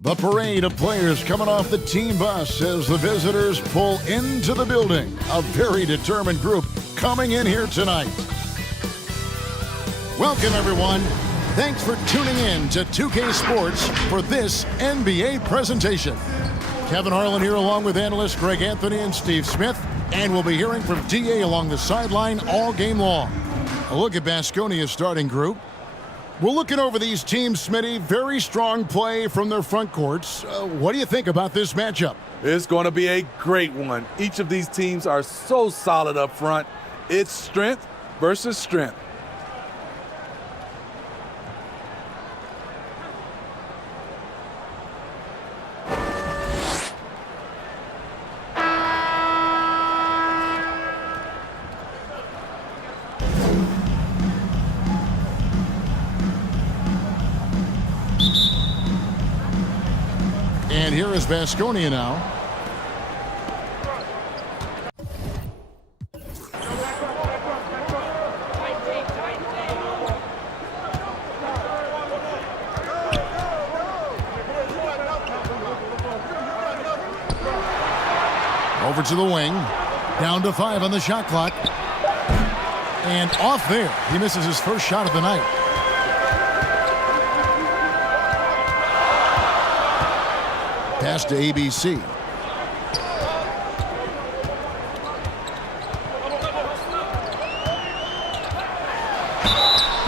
The parade of players coming off the team bus as the visitors pull into the building. A very determined group coming in here tonight. Welcome, everyone. Thanks for tuning in to 2K Sports for this NBA presentation. Kevin Harlan here along with analysts Greg Anthony and Steve Smith, and we'll be hearing from DA along the sideline all game long. A look at Baskonia's starting group. We're looking over these teams, Smitty. Very strong play from their front courts. What do you think about this matchup? It's going to be a great one. Each of these teams are so solid up front. It's strength versus strength. And here is Baskonia now. Over to the wing. Down to 5 on the shot clock. And off there. He misses his first shot of the night. Pass to ABC.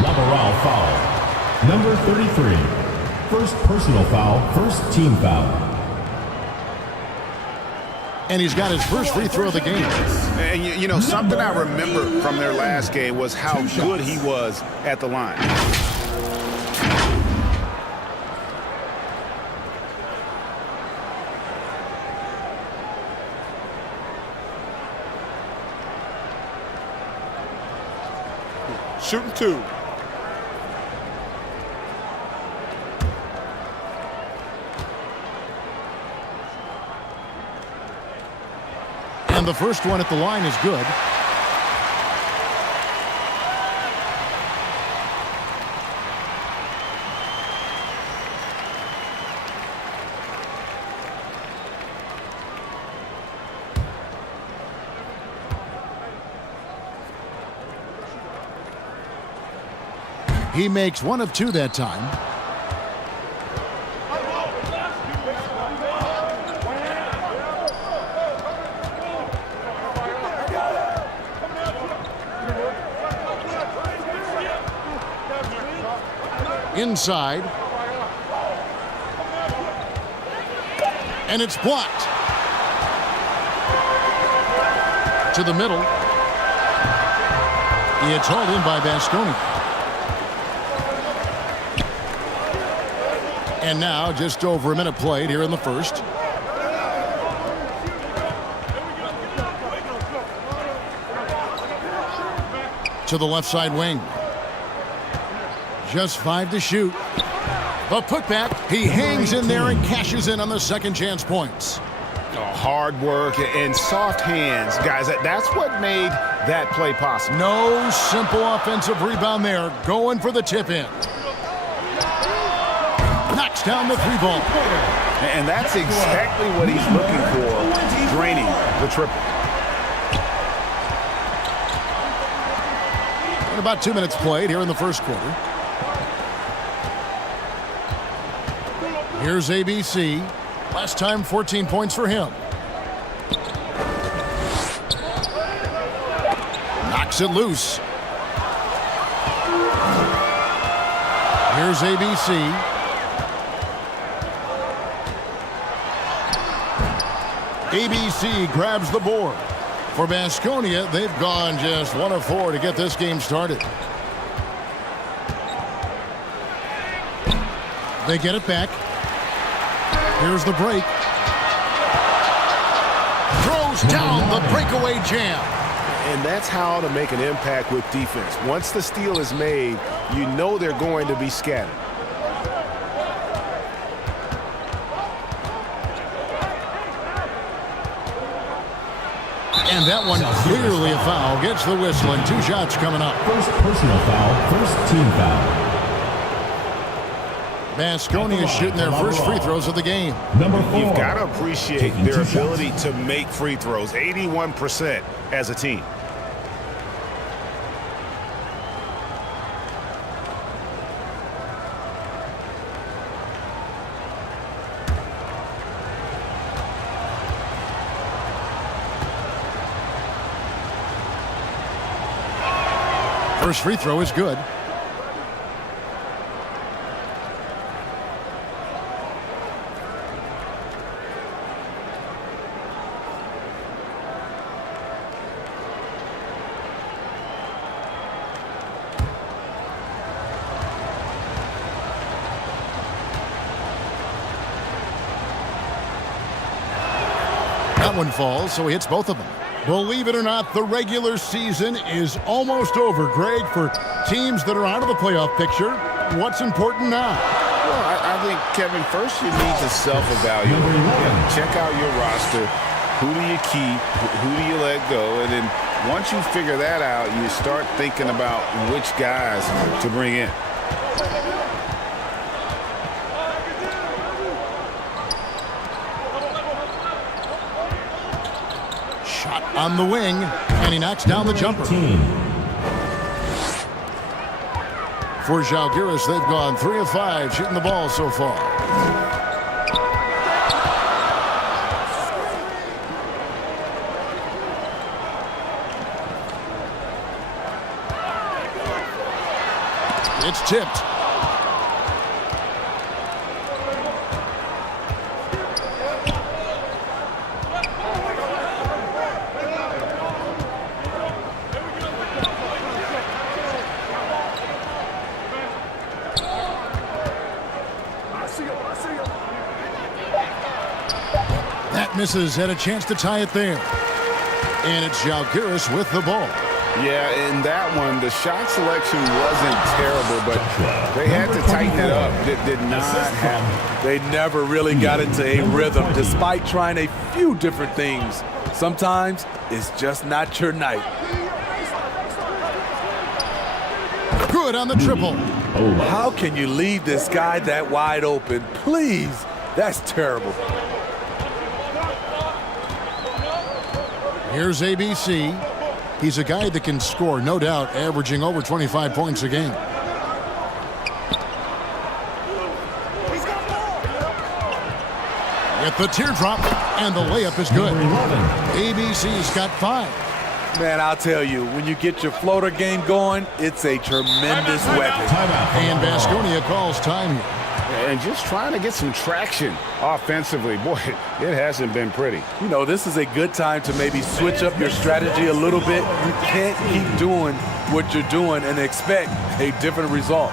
Lateral foul. Number 33. First personal foul, first team foul. And he's got his first free throw of the game. And you know, something I remember from their last game was how good he was at the line. Shooting 2. And the first one at the line is good. He makes 1 of 2 that time. Inside. And it's blocked. To the middle. It's hauled in by Baskonia. And now just over a minute played here in the first. To the left side wing. Just 5 to shoot. The putback. He hangs in there and cashes in on the second chance points. Hard work and soft hands. Guys, that's what made that play possible. No simple offensive rebound there. Going for the tip in. Knocks down the 3-ball. And that's exactly what he's looking for, draining the triple. And about 2 minutes played here in the first quarter. Here's ABC. Last time 14 points for him. Knocks it loose. Here's ABC. ABC grabs the board. For Baskonia, they've gone just 1 of 4 to get this game started. They get it back. Here's the break. Throws down the breakaway jam. And that's how to make an impact with defense. Once the steal is made, you know they're going to be scattered. And that one clearly a foul. Gets the whistle and 2 shots coming up. First personal foul, first team foul. Vasconia is shooting their first free throws of the game. Number 4. You've got to appreciate Taking their 2 shots. ability to make free throws. 81% as a team. First free throw is good. That one falls, so he hits both of them. Believe it or not, the regular season is almost over, Greg. For teams that are out of the playoff picture, what's important now? Well, I think, Kevin, first you need to self-evaluate. Number 11. Check out your roster. Who do you keep? Who do you let go? And then once you figure that out, you start thinking about which guys to bring in. Shot on the wing, and he knocks down the jumper. 18. For Zalgiris, they've gone 3 of 5 shooting the ball so far. It's tipped. That misses, had a chance to tie it there. And it's Zalgiris with the ball. Yeah, in that one, the shot selection wasn't terrible, but they had to tighten it up. It did not happen. They never really got into a rhythm despite trying a few different things. Sometimes it's just not your night. Good on the triple. How can you leave this guy that wide open? Please, that's terrible. Here's ABC. He's a guy that can score, no doubt, averaging over 25 points a game. With the teardrop, and the layup is good. ABC's got 5. Man, I'll tell you, when you get your floater game going, it's a tremendous weapon. And Vasconia calls time here. And just trying to get some traction offensively. Boy, it hasn't been pretty. You know, this is a good time to maybe switch up your strategy a little bit. You can't keep doing what you're doing and expect a different result.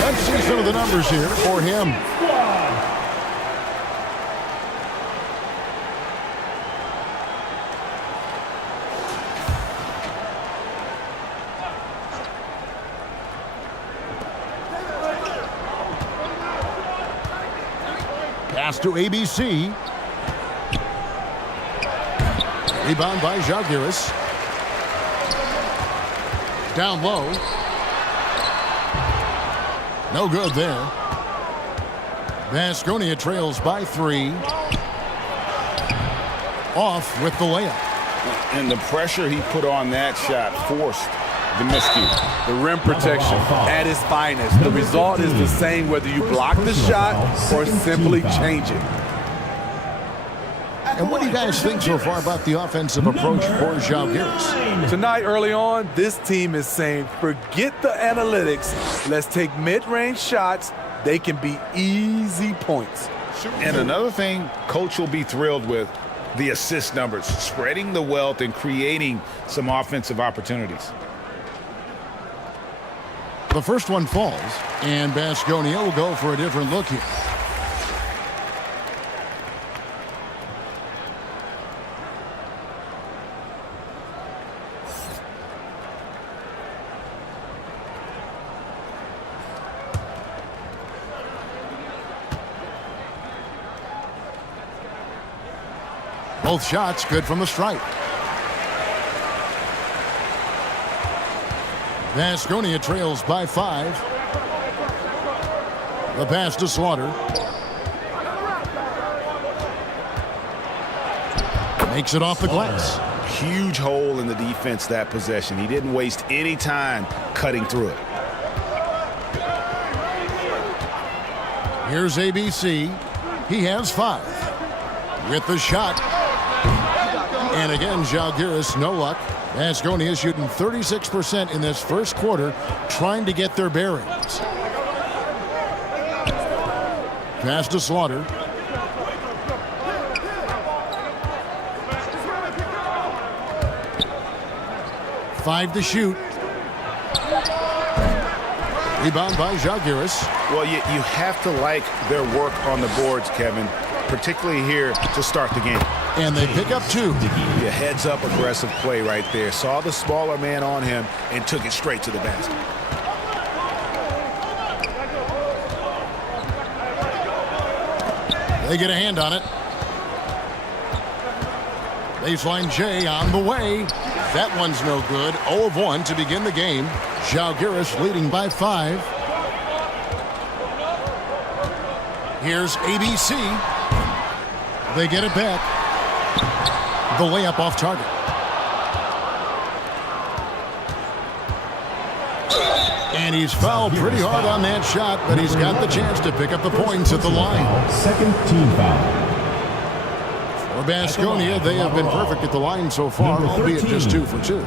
Let's see some of the numbers here for him. Pass to ABC. Rebound by Zalgiris. Down low. No good there. Vasconia trails by 3. off with the layup. And the pressure he put on that shot forced the miscue. The rim protection at its finest. The result is the same whether you block the shot or simply change it. And what do you guys think so far about the offensive approach for Zalgiris? Tonight, early on, this team is saying, forget the analytics. Let's take mid-range shots. They can be easy points. And another thing Coach will be thrilled with, the assist numbers, spreading the wealth and creating some offensive opportunities. The first one falls, and Baskonia will go for a different look here. Both shots good from the stripe. Baskonia trails by 5. The pass to Slaughter. Makes it off the glass. Huge hole in the defense that possession. He didn't waste any time cutting through it. Here's ABC. He has 5. With the shot. And again, Zalgiris, no luck. Baskonia shooting 36% in this first quarter, trying to get their bearings. Pass to Slaughter. Five to shoot. Rebound by Zalgiris. Well, you have to like their work on the boards, Kevin, particularly here to start the game. And they pick up 2. Yeah, heads up aggressive play right there. Saw the smaller man on him and took it straight to the basket. They get a hand on it. Baseline J on the way. That one's no good. 0 of 1 to begin the game. Zalgiris leading by 5. Here's ABC. They get it back. The layup off target. And he's fouled pretty hard on that shot, but he's got the chance to pick up the points at the line. Second team foul. For Baskonia, they have been perfect at the line so far, albeit just 2 for 2.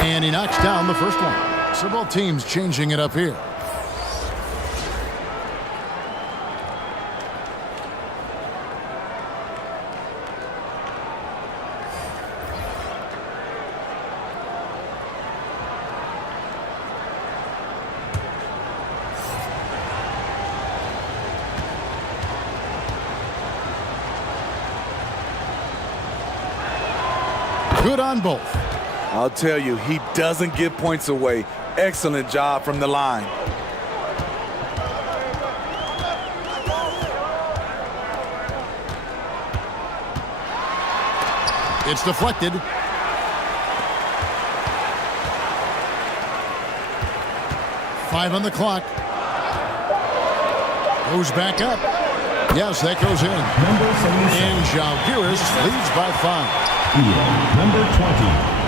And he knocks down the first one. So both teams changing it up here. Good on both. I'll tell you, he doesn't give points away. Excellent job from the line. It's deflected. Five on the clock. Goes back up. Yes, that goes in. And Zalgiris leads by 5. Number 20.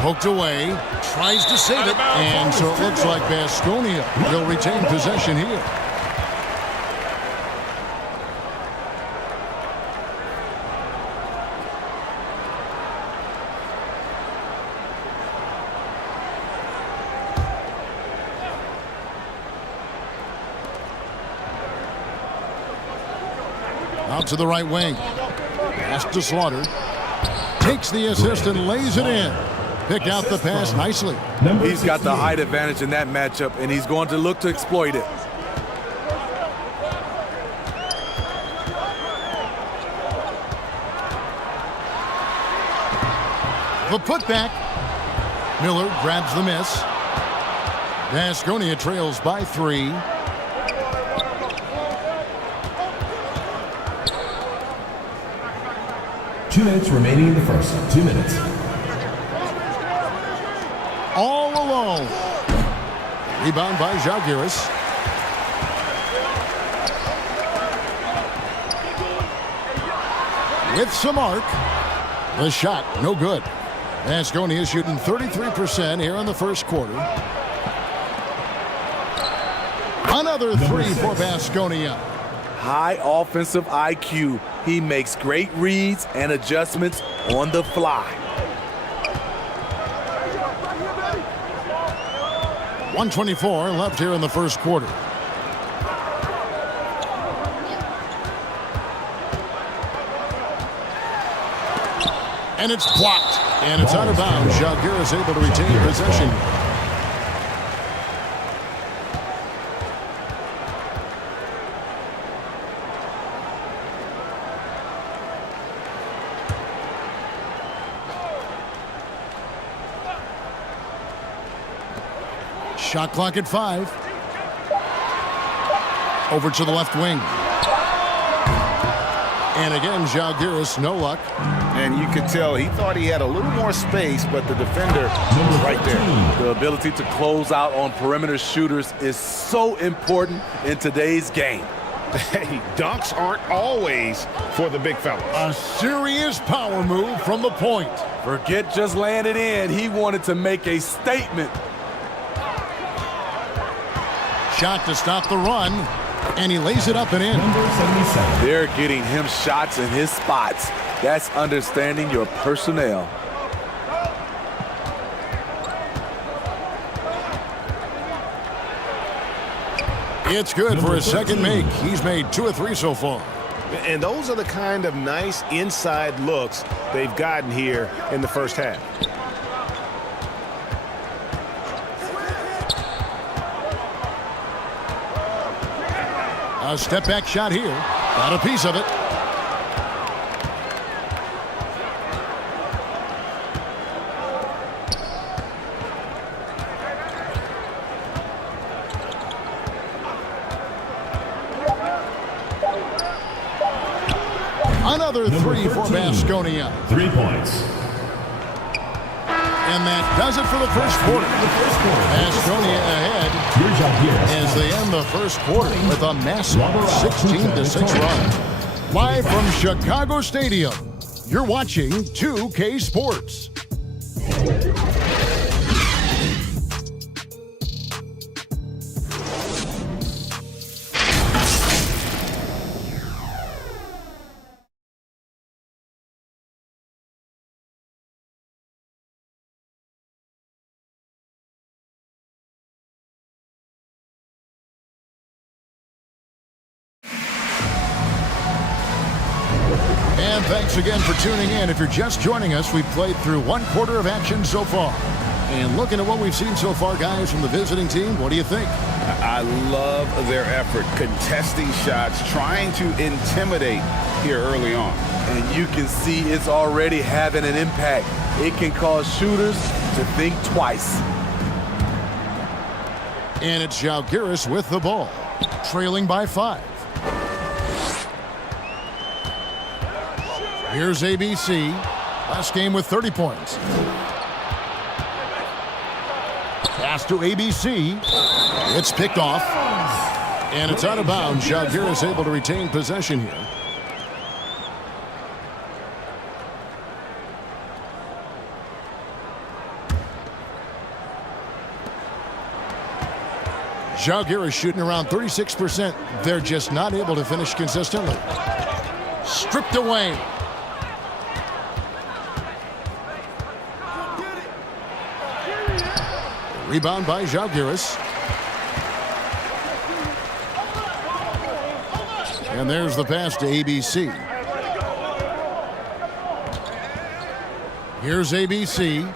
Poked away, tries to save it, and so it looks like Baskonia will retain possession here. Out to the right wing. Pass to Slaughter. Takes the assist and lays it in. Picked out the pass nicely. He's got the height advantage in that matchup, and he's going to look to exploit it. The putback. Miller grabs the miss. Vasconia trails by 3. Two minutes remaining in the first. 2 minutes. All alone. Rebound by Zalgiris. With some arc. The shot, no good. Vasconia is shooting 33% here in the first quarter. Another 3 for Vasconia. High offensive IQ. He makes great reads and adjustments on the fly. 1:24 left here in the first quarter. And it's blocked. And it's out of bounds. Zalgiris is able to retain possession. Shot clock at 5. Over to the left wing. And again, Zalgiris, no luck. And you could tell he thought he had a little more space, but the defender was right there. The ability to close out on perimeter shooters is so important in today's game. Hey, dunks aren't always for the big fellas. A serious power move from the point. Forget just laying it in. He wanted to make a statement. Shot to stop the run. And he lays it up and in. Number 77. They're getting him shots in his spots. That's understanding your personnel. It's good for his second make. He's made 2 of 3 so far. And those are the kind of nice inside looks they've gotten here in the first half. A step back shot here. Got a piece of it. Another 3 for Vasconia. 3 points. And that does it for the first quarter. Vasconia ahead as they end the first quarter with a massive 16-6 run. Live from Chicago Stadium, you're watching 2K Sports. And thanks again for tuning in. If you're just joining us, we've played through 1 quarter of action so far. And looking at what we've seen so far, guys, from the visiting team, what do you think? I love their effort, contesting shots, trying to intimidate here early on. And you can see it's already having an impact. It can cause shooters to think twice. And it's Zalgiris with the ball, trailing by 5. Here's ABC, last game with 30 points. Pass to ABC. It's picked off. And it's out of bounds. Zalgiris able to retain possession here. Zalgiris shooting around 36%. They're just not able to finish consistently. Stripped away. Rebound by Zalgiris. And there's the pass to ABC. Here's ABC.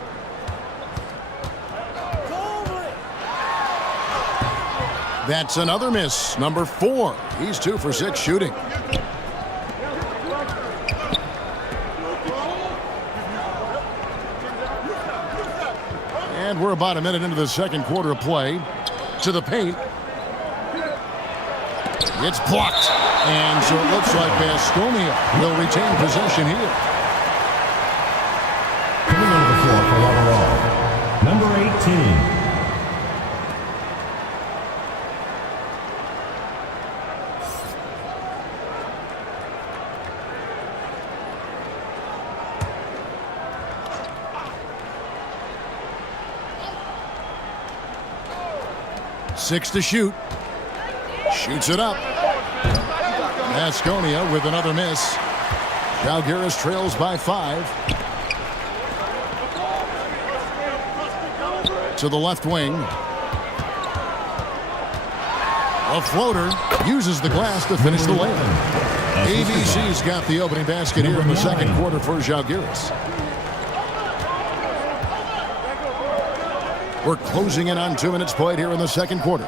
That's another miss. Number 4. He's 2 for 6 shooting. And we're about a minute into the second quarter of play. To the paint. It's blocked. And so it looks like Baskonia will retain possession here. Coming onto the floor for overall, number 18. Six to shoot. Shoots it up. Baskonia with another miss. Žalgiris trails by 5. To the left wing. A floater uses the glass to finish the layup. ABC's got the opening basket here in the second quarter for Žalgiris. We're closing in on 2 minutes played here in the second quarter.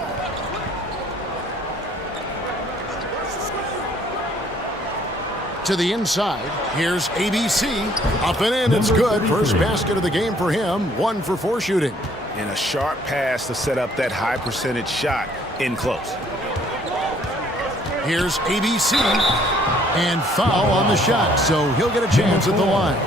To the inside. Here's ABC. Up and in. It's good. First basket of the game for him. 1 for 4 shooting. And a sharp pass to set up that high percentage shot in close. Here's ABC. And foul on the shot. So he'll get a chance at the line.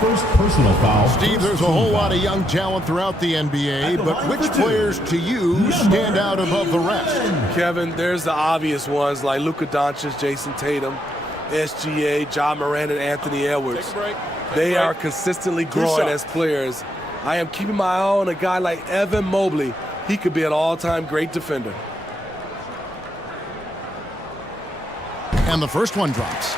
First personal foul. Steve, there's a whole lot of young talent throughout the NBA, but which players to you stand out above the rest? Kevin, there's the obvious ones like Luka Doncic, Jason Tatum, SGA, John Moran, and Anthony Edwards. They are consistently growing as players. I am keeping my eye on a guy like Evan Mobley. He could be an all-time great defender. And the first one drops.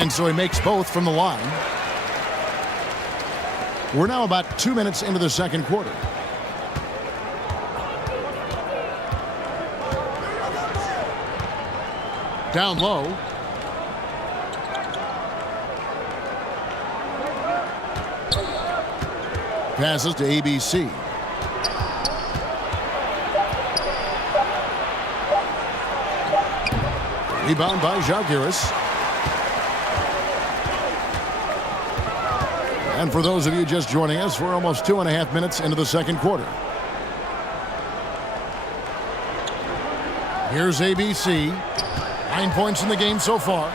And so he makes both from the line. We're now about 2 minutes into the second quarter. Down low. Passes to ABC. Rebound by Žalgiris. And for those of you just joining us, we're almost 2.5 minutes into the second quarter. Here's ABC. 9 points in the game so far.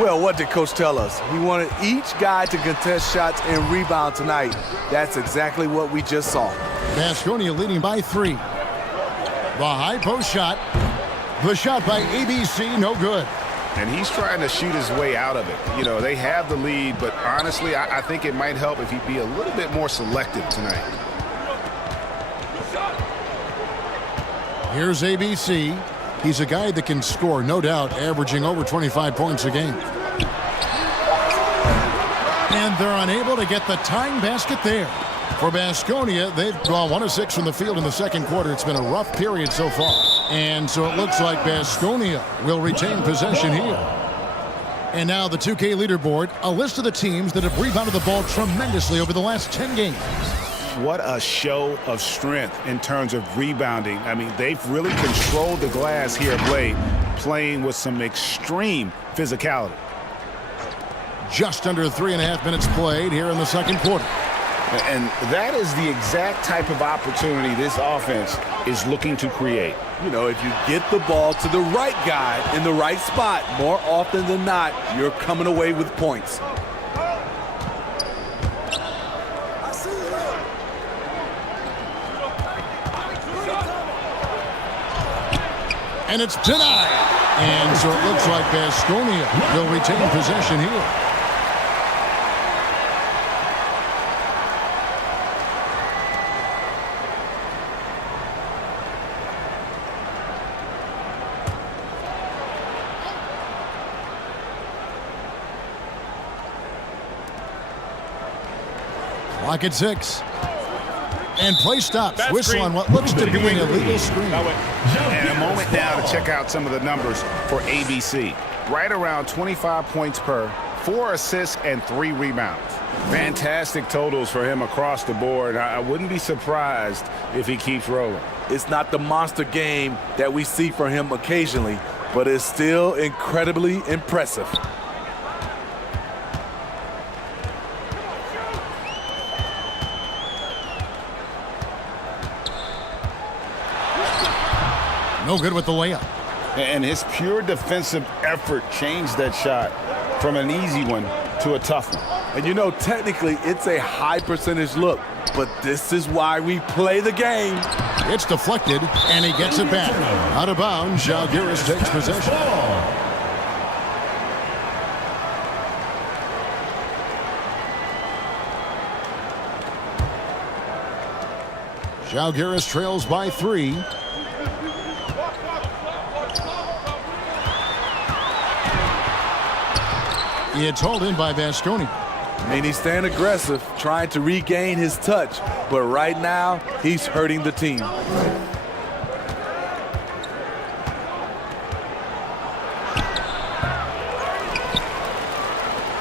Well, what did Coach tell us? He wanted each guy to contest shots and rebound tonight. That's exactly what we just saw. Baskonia leading by 3. The high post shot. The shot by ABC, no good. And he's trying to shoot his way out of it. You know, they have the lead, but honestly, I think it might help if he'd be a little bit more selective tonight. Here's ABC. He's a guy that can score, no doubt, averaging over 25 points a game. And they're unable to get the tying basket there. For Baskonia, they've drawn 1 of 6 from the field in the second quarter. It's been a rough period so far. And so it looks like Baskonia will retain possession here. And now the 2K leaderboard, a list of the teams that have rebounded the ball tremendously over the last 10 games. What a show of strength in terms of rebounding. I mean, they've really controlled the glass here of late, playing with some extreme physicality. Just under 3.5 minutes played here in the second quarter. And that is the exact type of opportunity this offense is looking to create. You know, if you get the ball to the right guy in the right spot, more often than not, you're coming away with points. And it's denied. And so it looks like Baskonia will retain possession here. Clock at 6. And play stops. Whistle on what looks to be an illegal screen. And a moment now to check out some of the numbers for ABC. Right around 25 points per, 4 assists and 3 rebounds. Fantastic totals for him across the board. I wouldn't be surprised if he keeps rolling. It's not the monster game that we see from him occasionally, but it's still incredibly impressive. No good with the layup. And his pure defensive effort changed that shot from an easy one to a tough one. And you know, technically, it's a high percentage look, but this is why we play the game. It's deflected, and he gets it back. Out of bounds, Zalgiris takes possession. Zalgiris trails by 3. It's hauled in by Vasconi. I mean, he's staying aggressive, trying to regain his touch, but right now, he's hurting the team.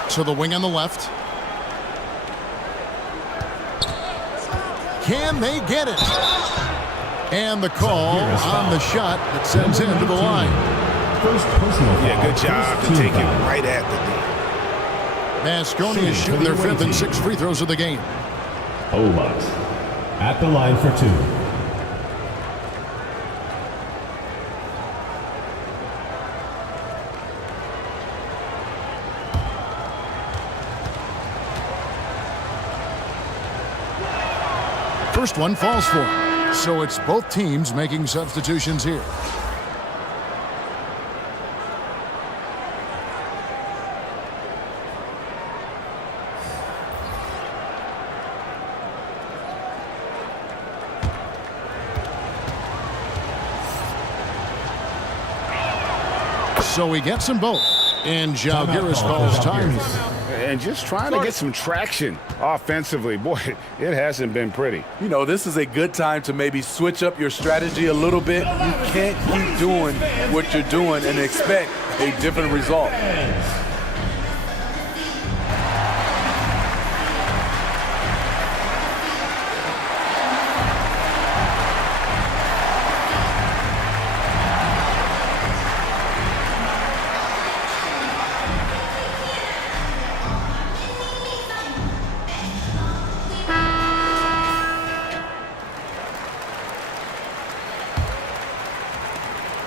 To the wing on the left. Can they get it? And the call on the shot that sends him to the line. First personal foul. Yeah, good job to take it right at the D. Vasconi is shooting their 5th and 6th free throws of the game. Olux at the line for 2. First one falls for him. So it's both teams making substitutions here. So he gets them both. And Zalgiris calls time. And just trying to get some traction offensively. Boy, it hasn't been pretty. You know, this is a good time to maybe switch up your strategy a little bit. You can't keep doing what you're doing and expect a different result.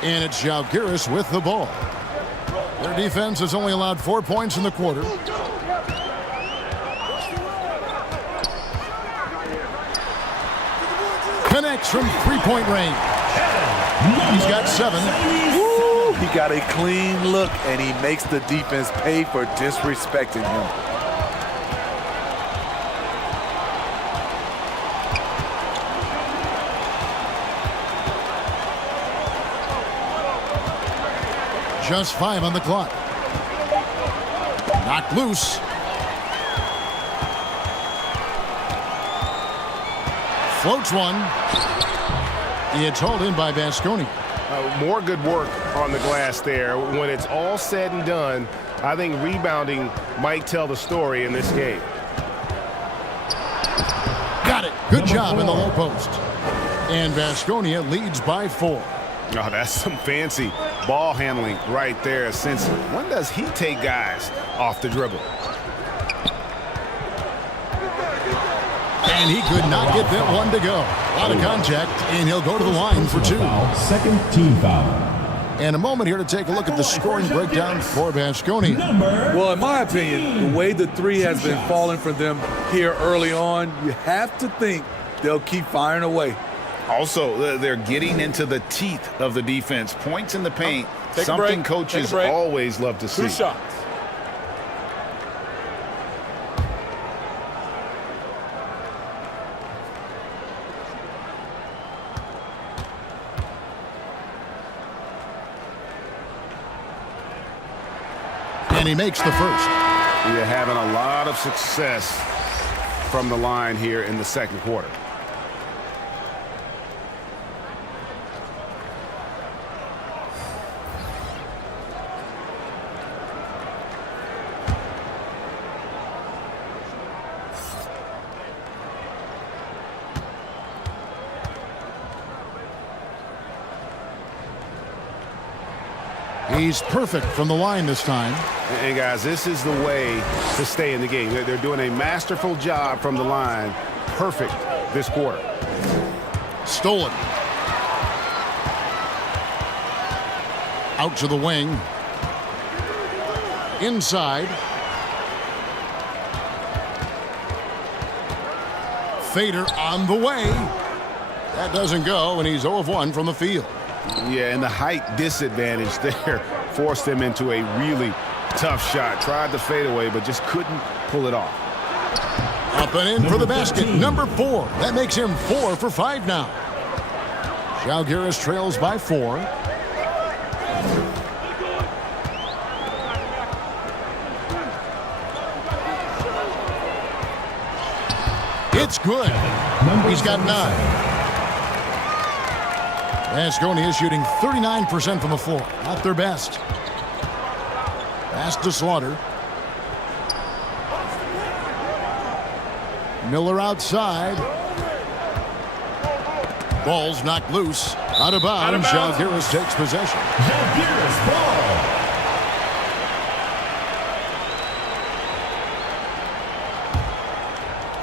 And it's Zalgiris with the ball. Their defense has only allowed 4 points in the quarter. Connects from 3-point range. He's got 7. Woo! He got a clean look, and he makes the defense pay for disrespecting him. Just 5 on the clock. Knocked loose. Floats one. It's hauled in by Vasconi. More good work on the glass there. When it's all said and done, I think rebounding might tell the story in this game. Got it. Good job in the low post. And Vasconia leads by 4. Oh, that's some fancy ball handling right there. Since when does he take guys off the dribble? And he could not get that one to go. Out of contact, and he'll go to the line for 2. Second team foul. And a moment here to take a look at the scoring breakdown for Vasconia. Well, in my opinion, the way the 3 has been falling for them here early on, you have to think they'll keep firing away. Also, they're getting into the teeth of the defense. Points in the paint, something coaches always love to see. 2 shots. And he makes the first. We are having a lot of success from the line here in the second quarter. He's perfect from the line this time. And guys, this is the way to stay in the game. They're doing a masterful job from the line. Perfect this quarter. Stolen. Out to the wing. Inside. Fader on the way. That doesn't go, and he's 0 of 1 from the field. Yeah, and the height disadvantage there forced him into a really tough shot. Tried to fade away, but just couldn't pull it off. Up and in for the basket. Number 4. That makes him 4 for 5 now. Zalgiris trails by 4. It's good. He's got 9. Vasconia is shooting 39% from the floor. Not their best. Pass to Slaughter. Miller outside. Ball's knocked loose. Out of bounds. Zalgiris takes possession. Zalgiris ball.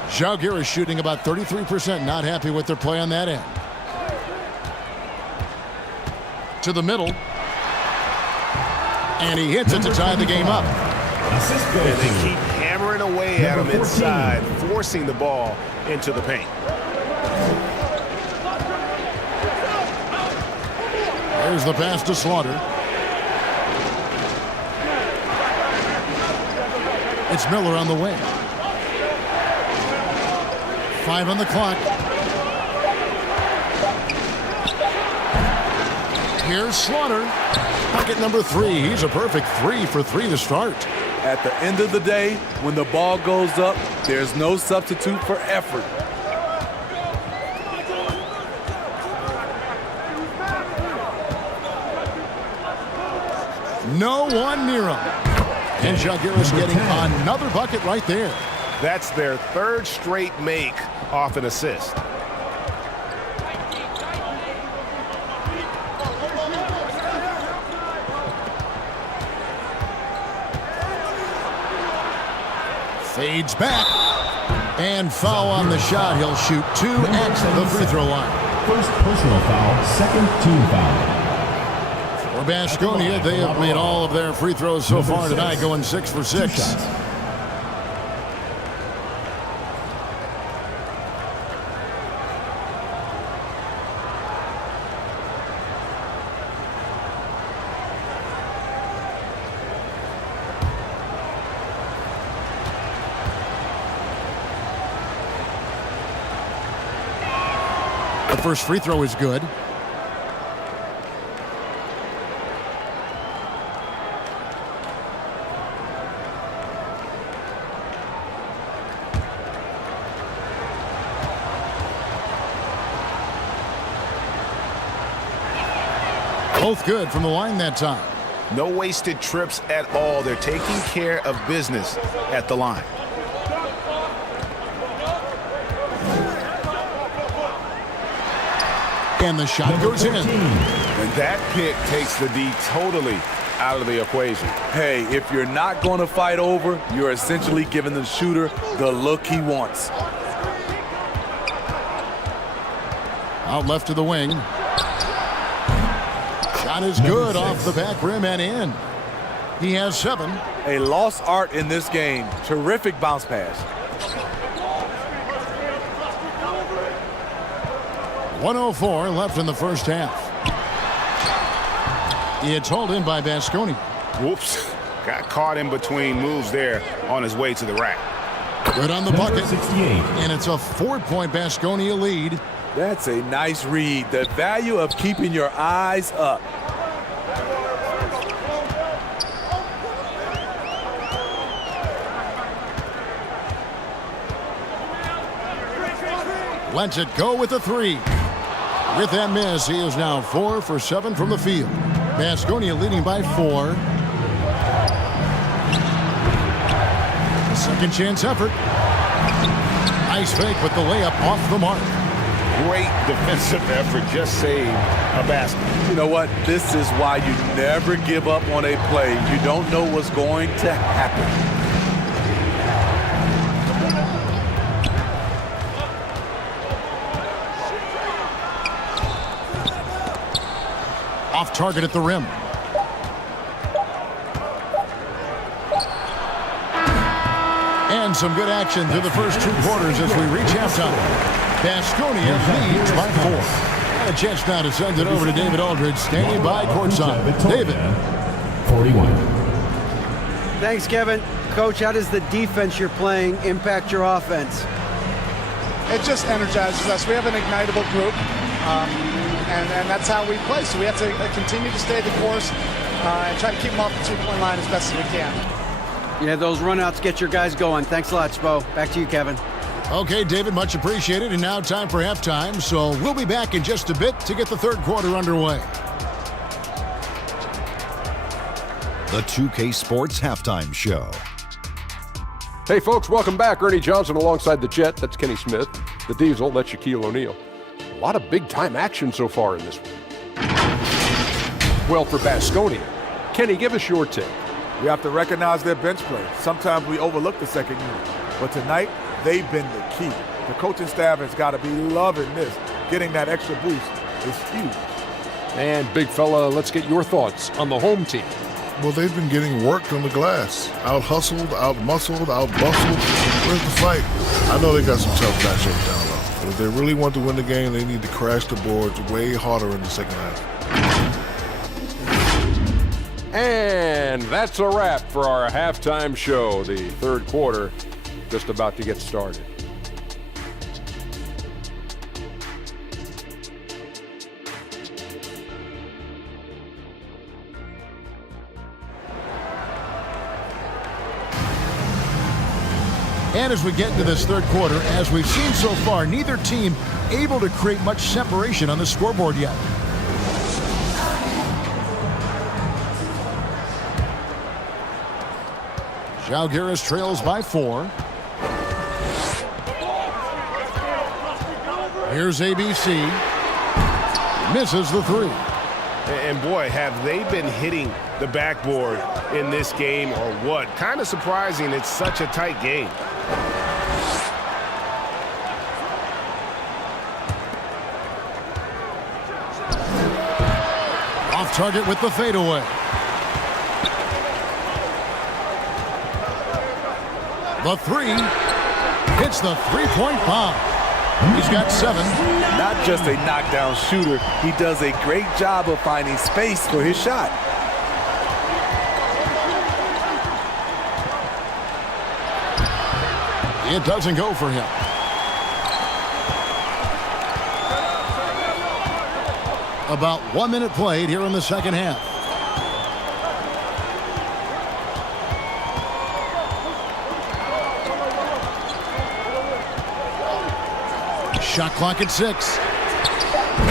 Zalgiris shooting about 33%. Not happy with their play on that end. To the middle. And he hits it to tie the game up. And they keep hammering away at him inside, forcing the ball into the paint. There's the pass to Slaughter. It's Miller on the wing. 5 on the clock. Here's Slaughter. Pocket number 3. He's a perfect 3 for 3 to start. At the end of the day, when the ball goes up, there's no substitute for effort. No one near him. And Zalgiris getting another bucket right there. That's their 3rd straight make off an assist. Fades back. And foul on the shot. He'll shoot 2 at the free throw line. First personal foul, second team foul. For Baskonia, they have made all of their free throws so far tonight, going 6 for 6. The first free throw is good. Both good from the line that time. No wasted trips at all. They're taking care of business at the line. And the shot goes in. And that pick takes the D totally out of the equation. Hey, if you're not going to fight over, you're essentially giving the shooter the look he wants. Out left to the wing. Shot is good off the back rim and in. He has 7. A lost art in this game. Terrific bounce pass. 1:04 left in the first half. It's hauled in by Baskonia. Whoops. Got caught in between moves there on his way to the rack. Good on the bucket. 68. And it's a 4-point Baskonia lead. That's a nice read. The value of keeping your eyes up. Lets it go with a 3. With that miss, he is now 4 for 7 from the field. Baskonia leading by 4. Second chance effort. Nice fake, but the layup off the mark. great defensive effort, just saved a basket. You know what? This is why you never give up on a play. You don't know what's going to happen. Off target at the rim. And some good action through the first 2 quarters as we reach halftime. Baskonia leads by 4. And a chance now to send it over to David Aldridge, standing by courtside. David. 41. Thanks, Kevin. Coach, how does the defense you're playing impact your offense? It just energizes us. We have an ignitable group, and that's how we play. So we have to continue to stay the course and try to keep them off the 2-point line as best as we can. Yeah, those runouts get your guys going. Thanks a lot, Spo. Back to you, Kevin. Okay, David, much appreciated. And now time for halftime. So we'll be back in just a bit to get the third quarter underway. The 2K Sports Halftime Show. Hey, folks, welcome back. Ernie Johnson alongside the Jet. That's Kenny Smith. The Diesel, that's Shaquille O'Neal. A lot of big-time action so far in this one. Well, for Baskonia. Kenny, give us your take. We have to recognize their bench play. Sometimes we overlook the second unit. But tonight, they've been the key. The coaching staff has got to be loving this. Getting that extra boost is huge. And, big fella, let's get your thoughts on the home team. Well, they've been getting worked on the glass. Out-hustled, out-muscled, out-bustled. Where's the fight? I know they got some tough matchups down low. But if they really want to win the game, they need to crash the boards way harder in the second half. And that's a wrap for our halftime show. The third quarter just about to get started. And as we get into this third quarter, as we've seen so far, neither team able to create much separation on the scoreboard yet. Žalgiris trails by 4. Here's ABC. Misses the 3. And boy, have they been hitting the backboard in this game or what? Kind of surprising it's such a tight game. Off target with the fadeaway. The 3 hits the three-point bomb. He's got 7. Not just a knockdown shooter, he does a great job of finding space for his shot. It doesn't go for him. About 1 minute played here in the second half. Shot clock at 6.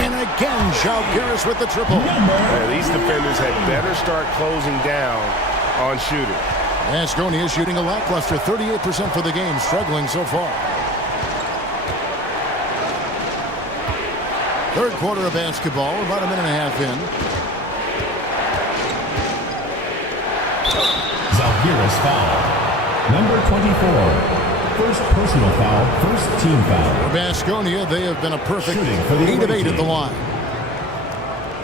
And again, Žalgiris with the triple. Yeah, these defenders had better start closing down on shooters. Baskonia is shooting a lackluster 38% for the game, struggling so far. Third quarter of basketball, about a minute and a half in. Žalgiris foul. Number 24. First personal foul, first team foul. For Baskonia, they have been a perfect 8 of 8 at the line.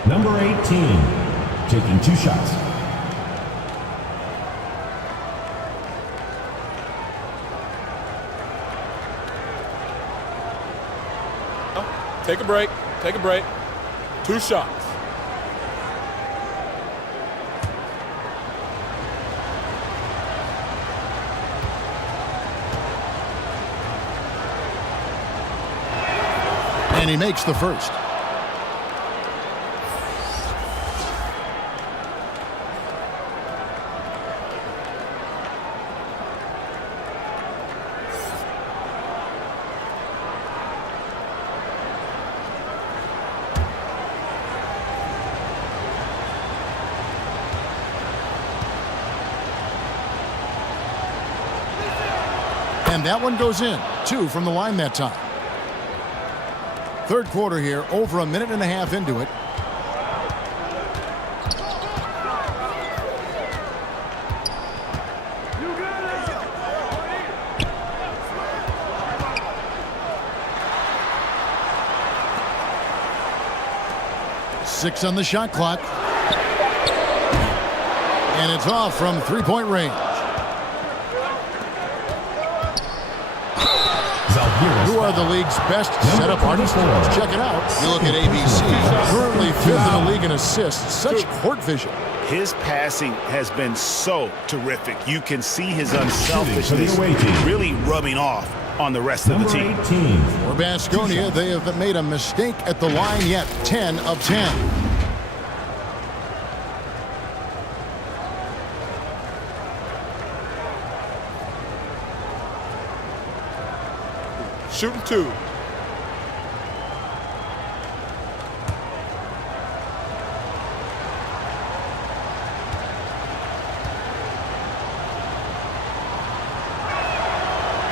Number 18, taking 2 shots. Take a break. Take a break. 2 shots. And he makes the first. And that one goes in. 2 from the line that time. Third quarter here, over a minute and a half into it. Six on the shot clock. And it's off from three-point range. Who are the league's best setup artists? Let's check it out. You look at ABC, currently fifth in the league in assists. Such court vision. His passing has been so terrific. You can see his unselfishness really rubbing off on the rest of the team. For Baskonia, they have made a mistake at the line yet. 10 of 10. Shooting two.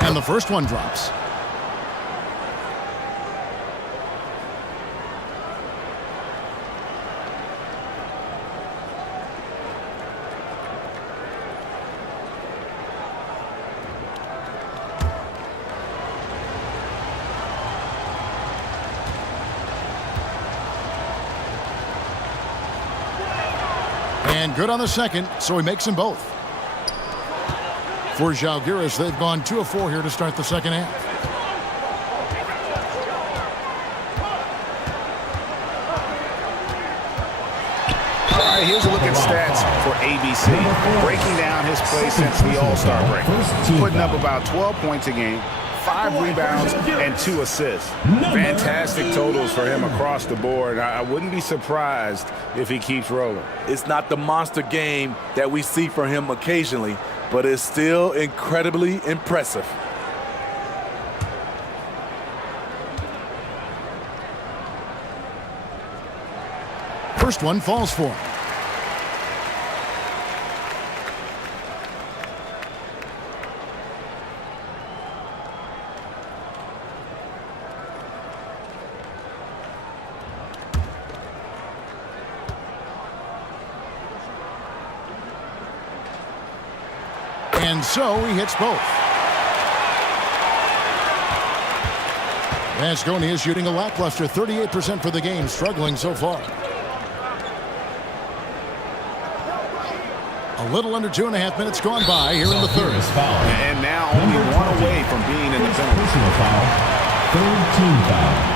And the first one drops. And good on the second, so he makes them both. For Žalgiris, they've gone 2 of 4 here to start the second half. All right, here's a look at stats for ABC. Breaking down his play since the All-Star break. Putting up about 12 points a game, 5 rebounds, and 2 assists. Fantastic totals for him across the board. I wouldn't be surprised if he keeps rolling. It's not the monster game that we see from him occasionally, but it's still incredibly impressive. First one falls for him. And so he hits both. Baskonia is shooting a lackluster 38% for the game, struggling so far. A little under 2.5 minutes gone by here in the third. And now only one away from being in the penalty. Personal foul. Third team foul.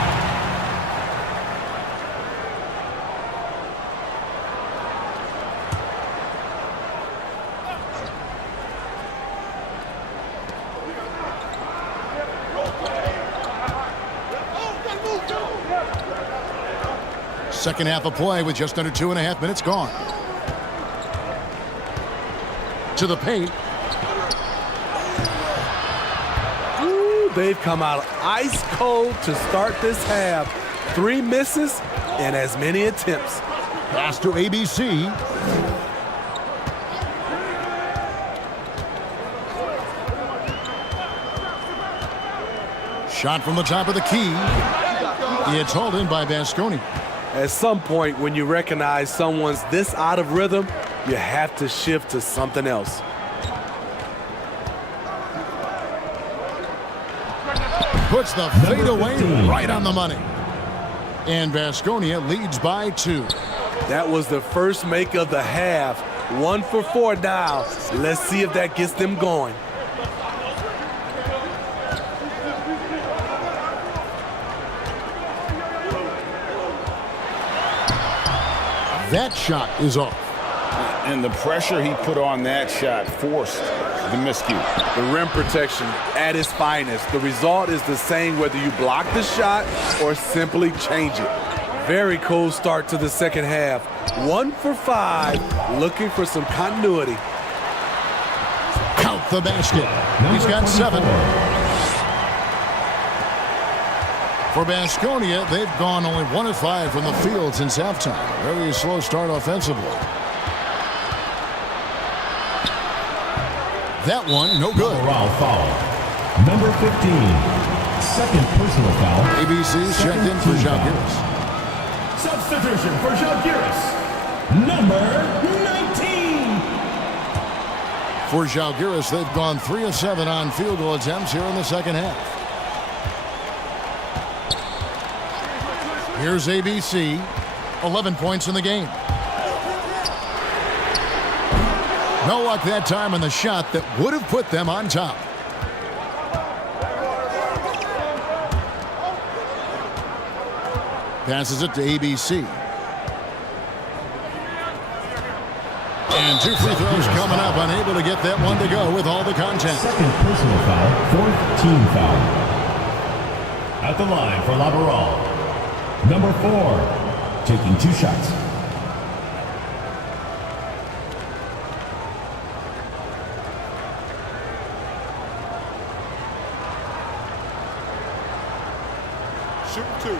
Second half of play with just under 2.5 minutes gone. To the paint. Ooh, they've come out ice cold to start this half. 3 misses and as many attempts. Pass to ABC. Shot from the top of the key. It's hauled in by Baskonia. At some point, when you recognize someone's this out of rhythm, you have to shift to something else. Puts the fadeaway right on the money. And Baskonia leads by 2. That was the first make of the half. 1 for 4 now. Let's see if that gets them going. That shot is off. And the pressure he put on that shot forced the miscue. The rim protection at its finest. The result is the same whether you block the shot or simply change it. Very cold start to the second half. 1 for 5, looking for some continuity. Count the basket. He's got 7. For Baskonia, they've gone only 1 of 5 from the field since halftime. Very slow start offensively. That one, no good. Foul. Number 15, Second personal foul. ABC's checked in for Zalgiris. Substitution for Zalgiris. Number 19. For Zalgiris, they've gone 3 of 7 on field goal attempts here in the second half. Here's ABC, 11 points in the game. No luck that time on the shot that would have put them on top. Passes it to ABC. And 2 free throws coming up, unable to get that one to go with all the contact. Second personal foul, 4th team foul. At the line for Labaral, number 4, taking 2 shots. Shoot 2.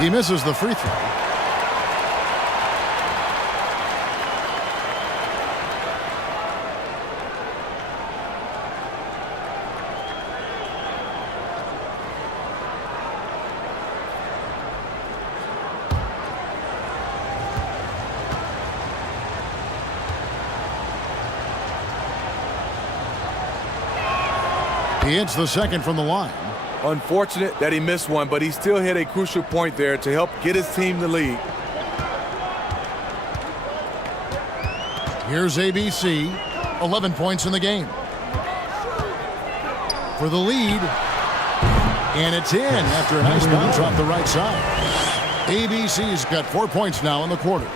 He misses the free throw. He hits the second from the line. Unfortunate that he missed one, but he still hit a crucial point there to help get his team the lead. Here's ABC, 11 points in the game. For the lead, and it's in after a nice bounce off the right side. ABC's got 4 points now in the quarter.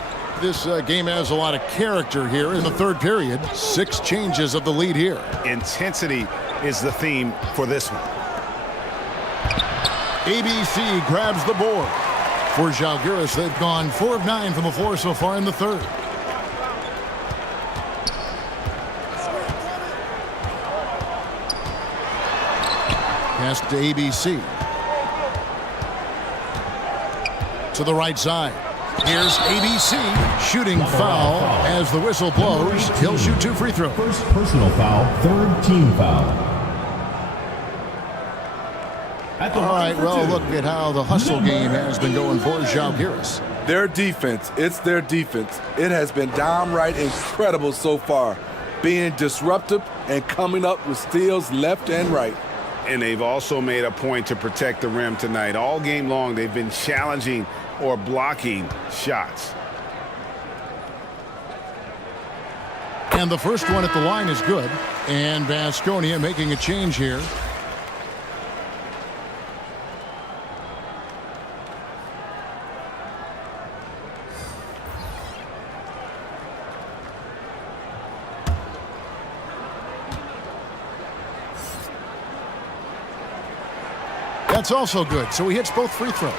This game has a lot of character here in the third period. 6 changes of the lead here. Intensity is the theme for this one. ABC grabs the board. For Zalgiris, they've gone 4 of 9 from the floor so far in the third. Pass to ABC. To the right side. Here's ABC shooting foul as the whistle blows. He'll shoot 2 free throws. First personal foul, 3rd team foul. All right, well, look at how the hustle game has been going for Zalgiris. Their defense, it's their defense. It has been downright incredible so far, being disruptive and coming up with steals left and right. And they've also made a point to protect the rim tonight. All game long, they've been challenging or blocking shots. And the first one at the line is good. And Baskonia making a change here. That's also good, so he hits both free throws.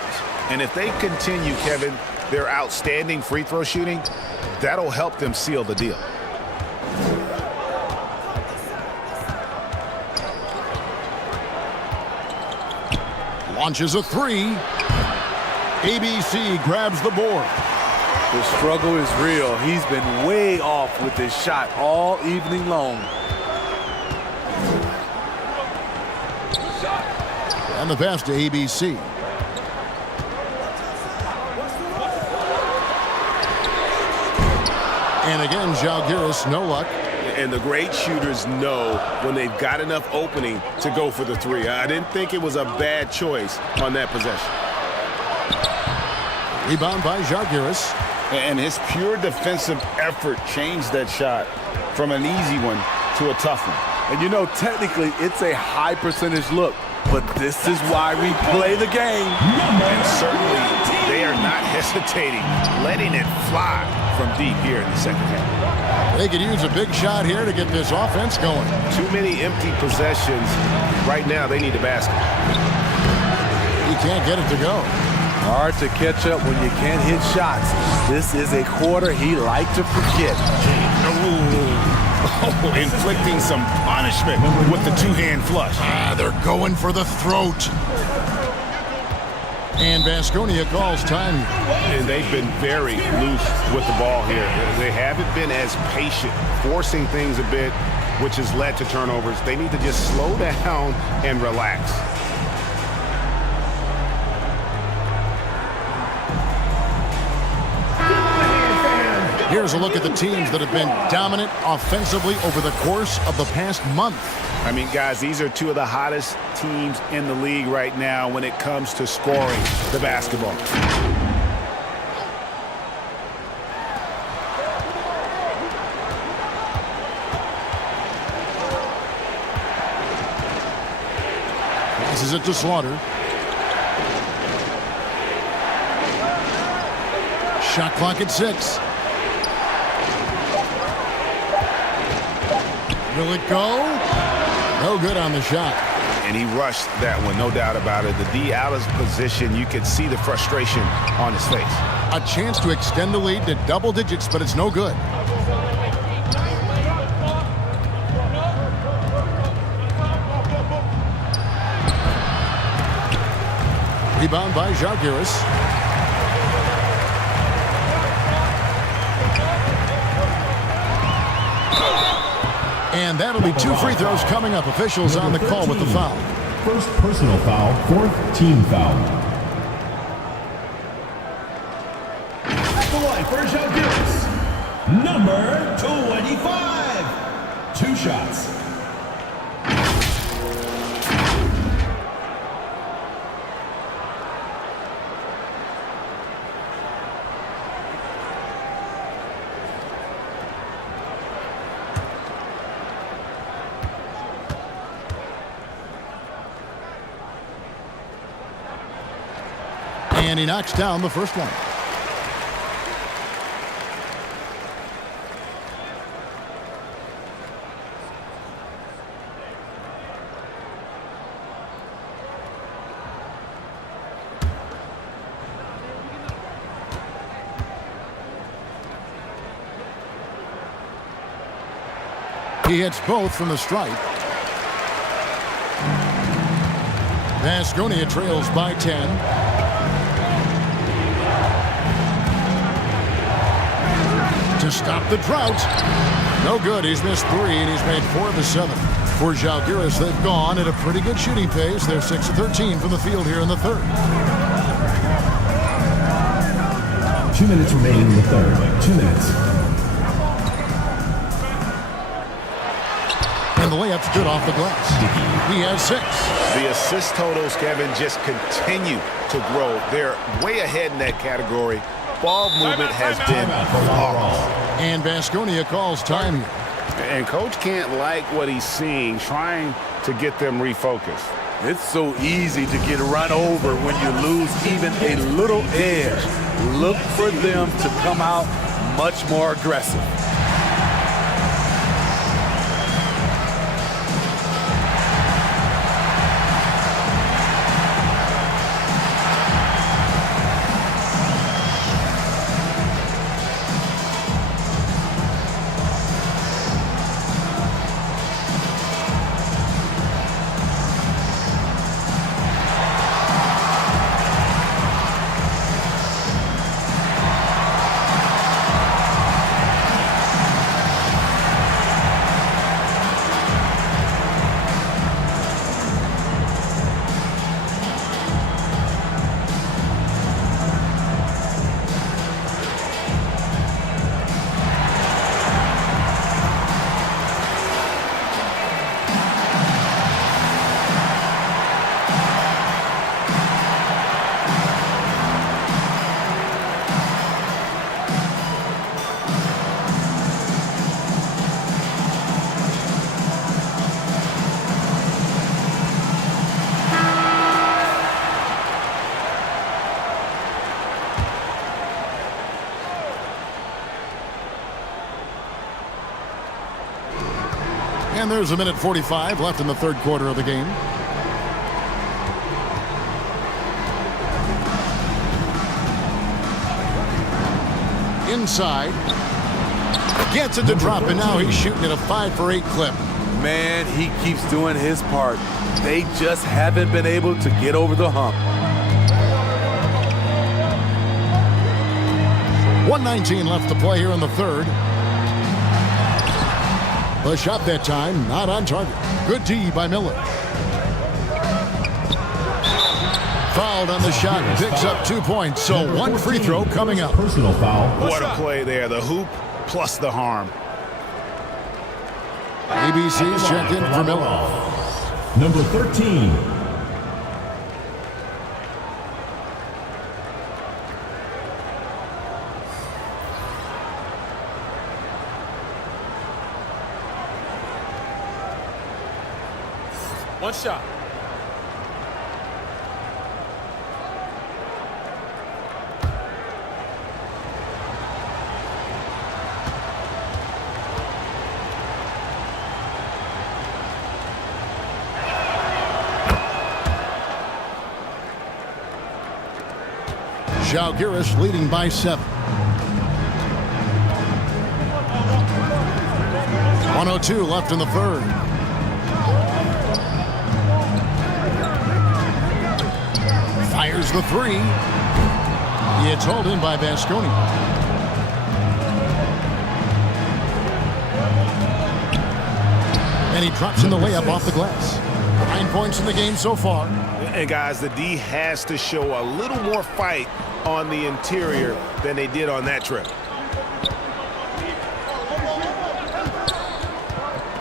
And if they continue, Kevin, their outstanding free throw shooting, that'll help them seal the deal. Launches a 3. ABC grabs the board. The struggle is real. He's been way off with his shot all evening long. And the pass to ABC. And again, Zalgiris, no luck. And the great shooters know when they've got enough opening to go for the 3. I didn't think it was a bad choice on that possession. Rebound by Zalgiris. And his pure defensive effort changed that shot from an easy one to a tough one. And you know, technically, it's a high percentage look. But this is why we play the game. And certainly, they are not hesitating, letting it fly from deep here in the second half. They could use a big shot here to get this offense going. Too many empty possessions. Right now, they need a basket. He can't get it to go. Hard to catch up when you can't hit shots. This is a quarter he liked to forget. Oh, inflicting some punishment with the 2-hand flush. They're going for the throat. And Vasconia calls time. And they've been very loose with the ball here. They haven't been as patient, forcing things a bit, which has led to turnovers. They need to just slow down and relax. Here's a look at the teams that have been dominant offensively over the course of the past month. I mean, guys, these are two of the hottest teams in the league right now when it comes to scoring the basketball. Passes it to Slaughter. Shot clock at 6. Will it go? No good on the shot. And he rushed that one, no doubt about it. The D out of position, you could see the frustration on his face. A chance to extend the lead to double digits, but it's no good. Rebound by Žalgiris. And that'll be 2 free throws coming up. Officials on the call with the foul. First personal foul, 4th team foul. At the line for Žalgiris, number 25. 2 shots. And he knocks down the first one. He hits both from the stripe. Vasconia trails by 10. To stop the drought. No good. He's missed 3, and he's made 4 of the 7. For Žalgiris, they've gone at a pretty good shooting pace. They're 6 of 13 from the field here in the third. 2 minutes remaining in the third. 2 minutes. And the layup's good off the glass. He has 6. The assist totals, Kevin, just continue to grow. They're way ahead in that category. Ball movement has been flawless. And Vasconia calls time here. And coach can't like what he's seeing, trying to get them refocused. It's so easy to get run over when you lose even a little edge. Look for them to come out much more aggressive. And there's 1:45 left in the third quarter of the game. Inside. Gets it to drop, and now he's shooting at a 5 for 8 clip. Man, he keeps doing his part. They just haven't been able to get over the hump. 1:19 left to play here in the third. The shot that time, not on target. Good D by Miller. Fouled on the shot, picks up 2 points, so 1 free throw coming up. Personal foul. What a play there. The hoop plus the harm. ABC's checked in for Miller. Number 13. One shot. Zalgiris leading by 7. 1:02 left in the third. Fires the three. It's hauled in by Vasconia. And he drops in the layup off the glass. 9 points in the game so far. And guys, the D has to show a little more fight on the interior than they did on that trip.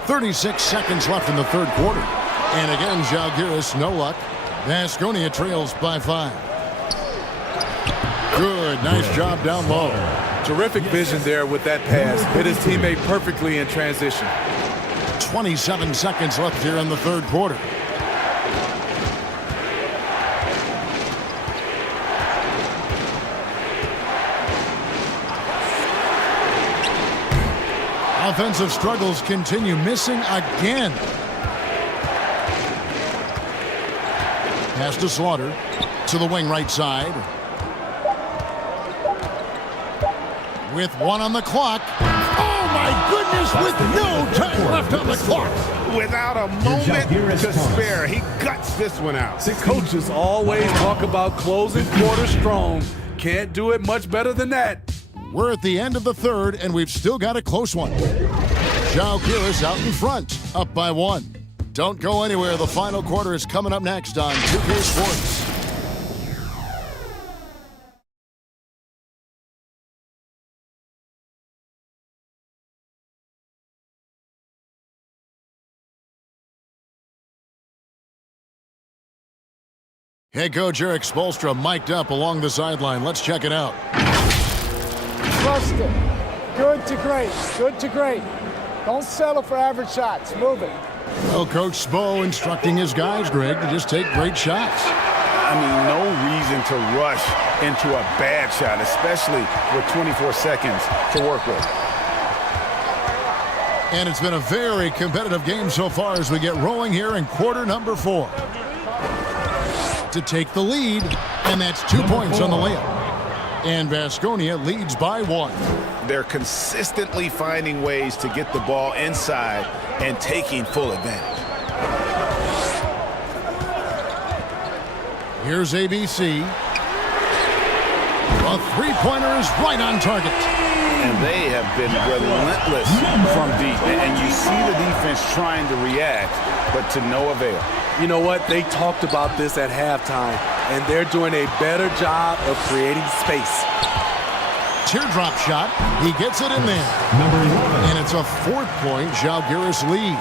36 seconds left in the third quarter. And again, Zalgiris, no luck. Vasconia trails by 5. Good, nice job down low. Terrific vision there with that pass. Hit his teammate perfectly in transition. 27 seconds left here in the third quarter. Offensive struggles continue, missing again. Pass to Slaughter, to the wing right side. With 1 on the clock. Oh my goodness, with no time left on the clock. Without a moment to spare, he guts this one out. The coaches always talk about closing quarter strong. Can't do it much better than that. We're at the end of the third, and we've still got a close one. Zalgiris out in front, up by 1. Don't go anywhere. The final quarter is coming up next on 2K Sports. Head coach Eric Spoelstra mic'd up along the sideline. Let's check it out. Trust it. Good to great. Good to great. Don't settle for average shots. Move it. Well, Coach Spo instructing his guys, Greg, to just take great shots. I mean, no reason to rush into a bad shot, especially with 24 seconds to work with. And it's been a very competitive game so far as we get rolling here in quarter number 4. To take the lead, and that's 2 points on the layup. And Vasconia leads by 1. They're consistently finding ways to get the ball inside and taking full advantage. Here's ABC. A three-pointer is right on target. And they have been relentless from deep. And you see the defense trying to react, but to no avail. You know what? They talked about this at halftime, and they're doing a better job of creating space. Teardrop shot. He gets it in there. And it's a 4th-point Zalgiris lead.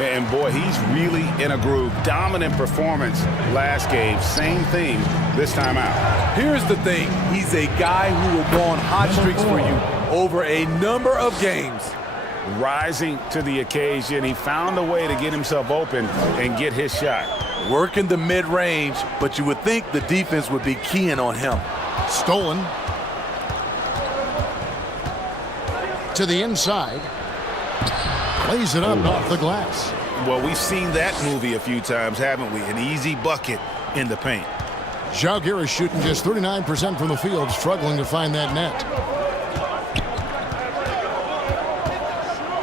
And boy, he's really in a groove. Dominant performance last game. Same thing this time out. Here's the thing. He's a guy who will go on hot streaks for you over a number of games. Rising to the occasion. He found a way to get himself open and get his shot. Working the mid-range, but you would think the defense would be keying on him. Stolen. To the inside. Lays it up off the glass. Well, we've seen that movie a few times, haven't we? An easy bucket in the paint. Zalgiris shooting just 39% from the field, struggling to find that net.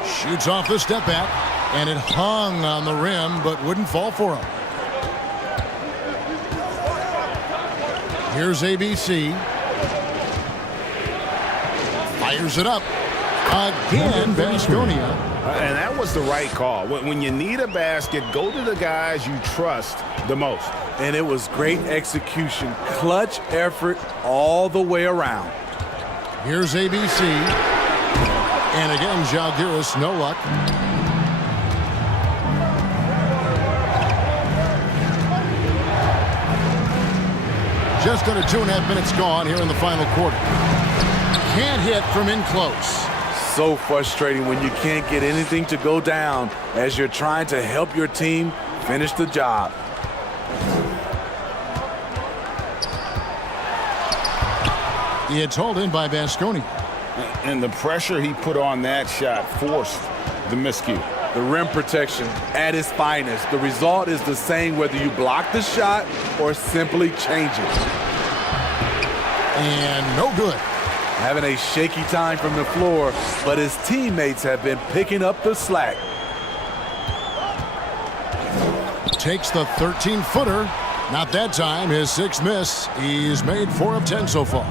Shoots off the step back, and it hung on the rim, but wouldn't fall for him. Here's ABC. Fires it up. Again, Baskonia. And that was the right call. When you need a basket, go to the guys you trust the most. And it was great execution. Clutch effort all the way around. Here's ABC. And again, Zalgiris, no luck. Just under 2.5 minutes gone here in the final quarter. Can't hit from in close. So frustrating when you can't get anything to go down as you're trying to help your team finish the job. It's hauled in by Baskonia. And the pressure he put on that shot forced the miscue. The rim protection at its finest. The result is the same whether you block the shot or simply change it. And no good. Having a shaky time from the floor, but his teammates have been picking up the slack. Takes the 13-footer. Not that time. His 6th miss. He's made 4 of 10 so far.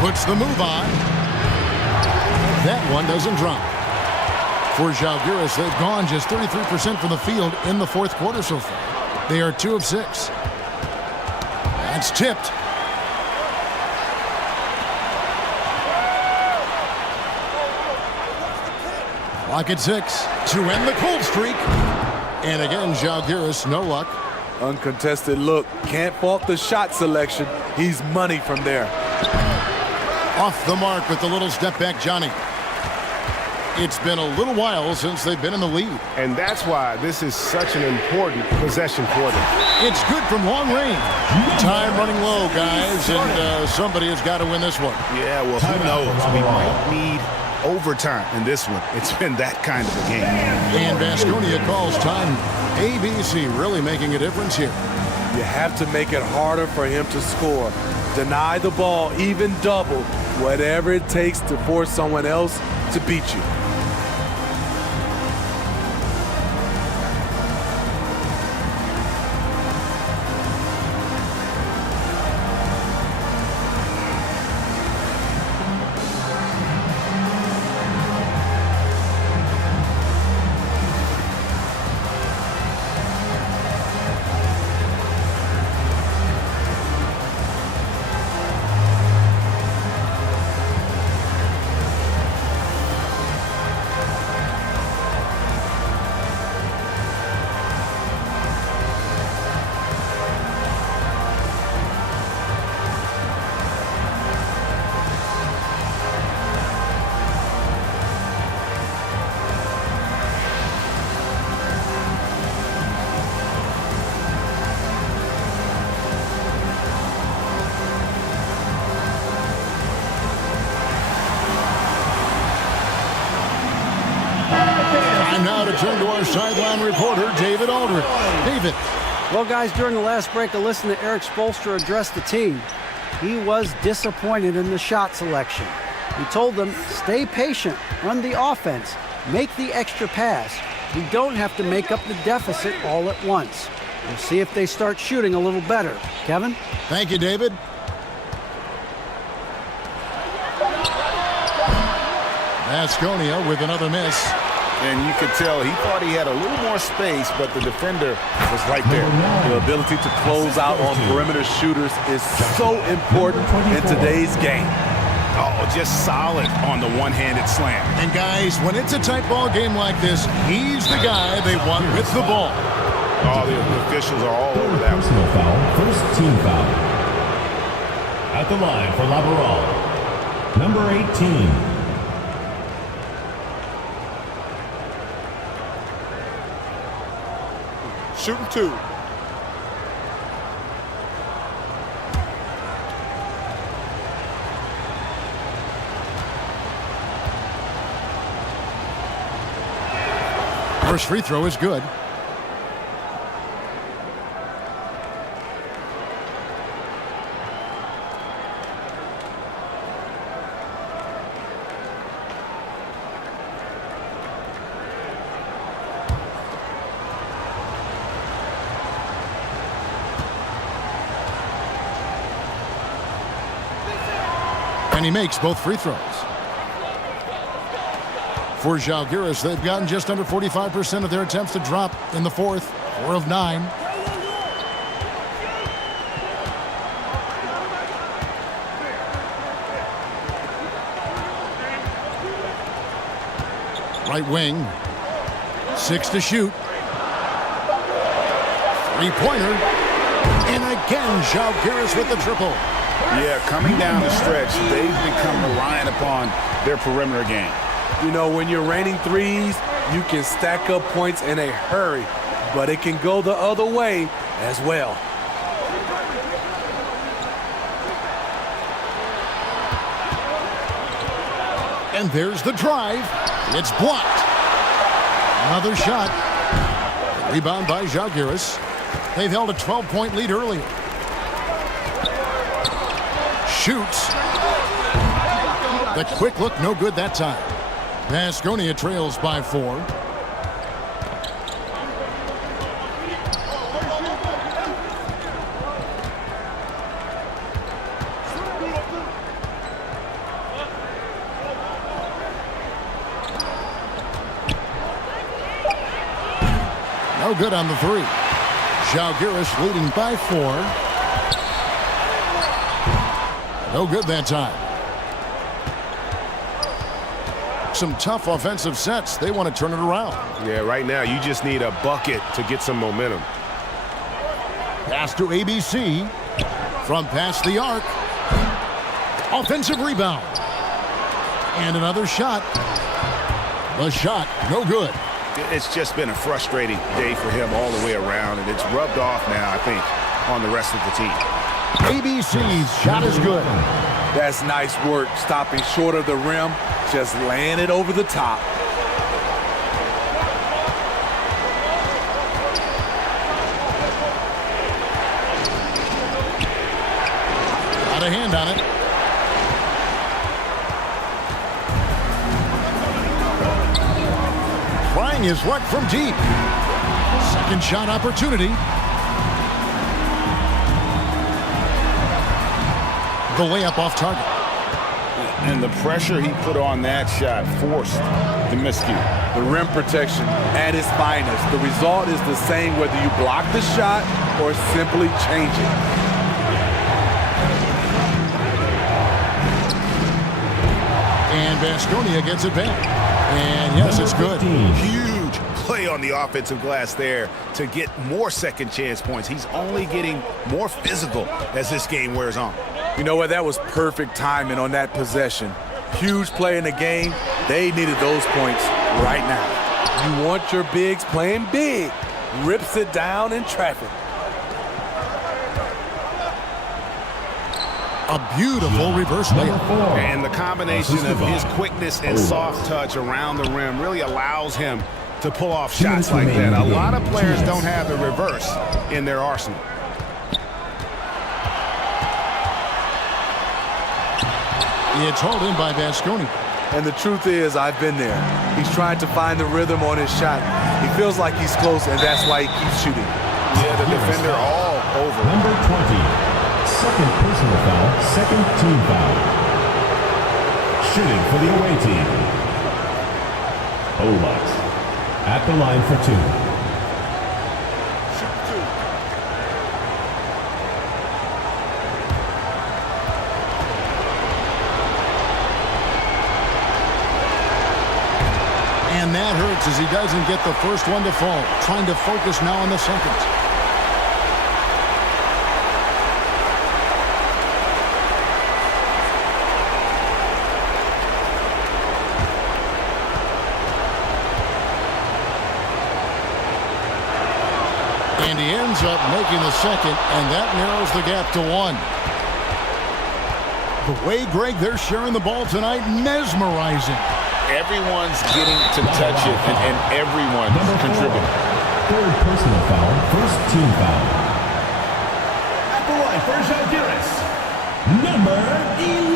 Puts the move on. That one doesn't drop. For Zalgiris, they've gone just 33% from the field in the 4th quarter so far. They are 2 of 6. That's tipped. Clock at 6 to end the cold streak. And again, Zalgiris, no luck. Uncontested look. Can't fault the shot selection. He's money from there. Off the mark with the little step back, Johnny. It's been a little while since they've been in the lead. And that's why this is such an important possession for them. It's good from long range. Time running low, guys, and somebody has got to win this one. Yeah, well, who knows? We might need overtime in this one. It's been that kind of a game. And Baskonia calls time. ABC really making a difference here. You have to make it harder for him to score. Deny the ball, even double, whatever it takes to force someone else to beat you. Now to turn to our sideline reporter, David Aldridge. David. Well, guys, during the last break, I listened to Eric Spoelstra address the team. He was disappointed in the shot selection. He told them, stay patient, run the offense, make the extra pass. We don't have to make up the deficit all at once. We'll see if they start shooting a little better. Kevin? Thank you, David. Baskonia with another miss. And you could tell he thought he had a little more space, but the defender was right there. The ability to close out on perimeter shooters is so important in today's game. Oh, just solid on the one-handed slam. And guys, when it's a tight ball game like this, he's the guy they want with the ball. Oh, the officials are all over that. Personal foul, first team foul. At the line for Labaral, number 18. Shooting 2. First free throw is good. And he makes both free throws. For Zalgiris, they've gotten just under 45% of their attempts to drop in the fourth. 4 of 9. Right wing. 6 to shoot. Three-pointer. And again, Zalgiris with the triple. Yeah, coming down the stretch, they've become reliant upon their perimeter game. You know, when you're raining threes, you can stack up points in a hurry, but it can go the other way as well. And there's the drive. It's blocked. Another shot. Rebound by Zalgiris. They've held a 12-point lead earlier. Shoots. The quick look, no good that time. Baskonia trails by 4. No good on the 3. Zalgiris leading by 4. No good that time. Some tough offensive sets. They want to turn it around. Yeah, right now you just need a bucket to get some momentum. Pass to ABC. From past the arc. Offensive rebound. And another shot. The shot, no good. It's just been a frustrating day for him all the way around, and it's rubbed off now, I think, on the rest of the team. ABC's shot is good. That's nice work, stopping short of the rim, just laying it over the top. Got a hand on it. Trying his luck from deep. Second shot opportunity. The layup off target. And the pressure he put on that shot forced the miscue. The rim protection at its finest. The result is the same whether you block the shot or simply change it. And Baskonia gets it back. And yes, it's good. Huge play on the offensive glass there to get more second chance points. He's only getting more physical as this game wears on. You know what? That was perfect timing on that possession. Huge play in the game. They needed those points right now. You want your bigs playing big. Rips it down in traffic. A beautiful reverse layup. And the combination of his quickness and soft touch around the rim really allows him to pull off shots like that. A lot of players don't have the reverse in their arsenal. It's hauled in by Baskonia. And the truth is, I've been there. He's trying to find the rhythm on his shot. He feels like he's close, and that's why he keeps shooting. Yeah, the defender all over. Number 20, second personal foul, second team foul. Shooting for the away team. Olux at the line for 2. And that hurts as he doesn't get the first one to fall. Trying to focus now on the second. And he ends up making the second, and that narrows the gap to 1. The way, Greg, they're sharing the ball tonight, mesmerizing. Everyone's getting to touch it, and everyone's contributing. Third personal foul, first team foul. At the line for Zalgiris, number 11.